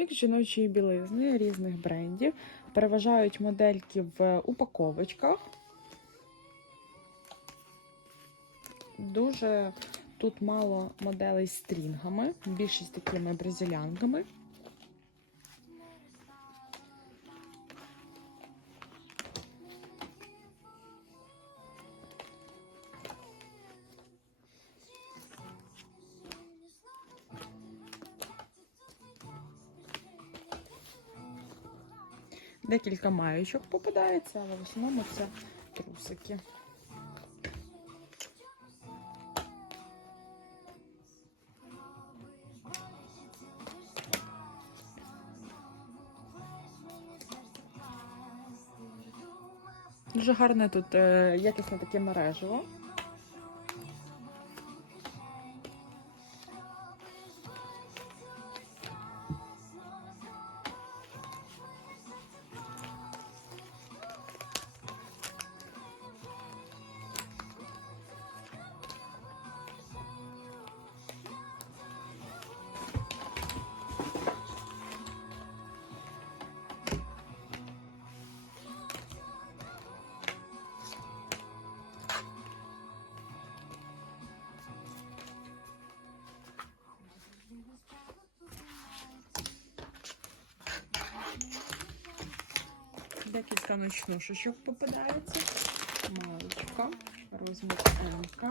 Мікс жіночої білизни різних брендів. Переважають модельки в упаковочках. Дуже тут мало моделей з стрінгами, більшість такими бразилянками. Декілька маючок попадається, але в основному це трусики. Дуже гарне тут е, якісне таке мережево. Декілька ночнушечок попадається. Малочка, розмір М.